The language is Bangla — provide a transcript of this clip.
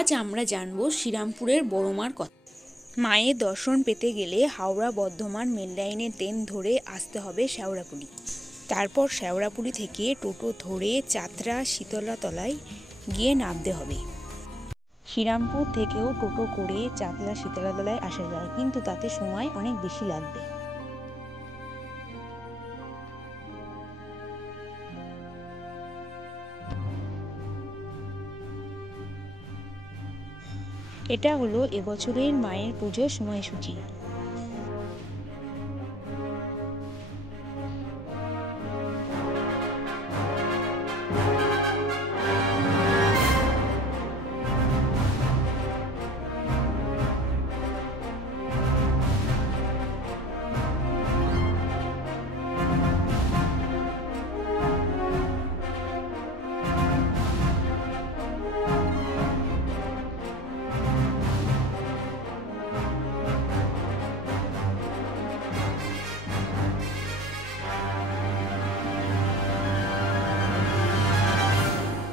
আজ আমরা জানবো শ্রীরামপুরের বড়মার কথা। মায়ের দর্শন পেতে গেলে হাওড়া বর্ধমান মেন লাইনের ট্রেন ধরে আসতে হবে শেওড়াফুলি। তারপর শেওড়াফুলি থেকে টোটো ধরে চাতরা শীতলাতলায় গিয়ে নামতে হবে। শ্রীরামপুর থেকেও টোটো করে চাতরা শীতলাতলায় আসা যায়, কিন্তু তাতে সময় অনেক বেশি লাগবে। এটা হলো এবছরের মায়ের পুজোর সময়সূচি।